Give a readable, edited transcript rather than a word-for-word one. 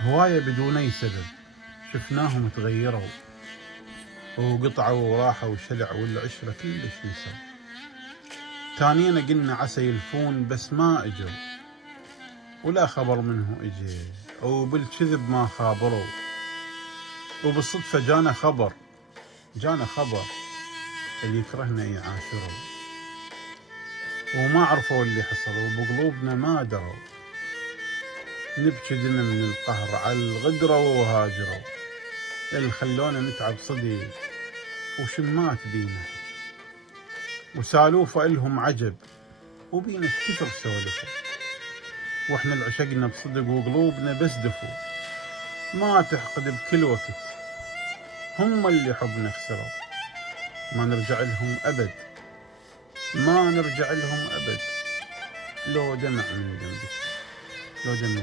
هواية بدون أي سبب شفناهم تغيروا وقطعوا وراحوا وشلع والعشرة كلش نسوا. تانينا قلنا عسى يلفون بس ما اجوا، ولا خبر منه اجي، وبالكذب ما خابروا، وبالصدفة جانا خبر اللي يكرهنا يعاشروا، وما عرفوا اللي حصل وبقلوبنا ما دروا، نبكي دم من القهر على الغدرة وهاجروا، اللي خلونا نتعب صديق وشمات بينا، وسالوفة إلهم عجب وبينا كثر سولفوا، واحنا اللي عشقنا بصدق وقلوبنا بس دفو، ما تحقد بكل وقت هم اللي حبنا خسروا، ما نرجع لهم أبد لو دمع من جنبك، لو دمع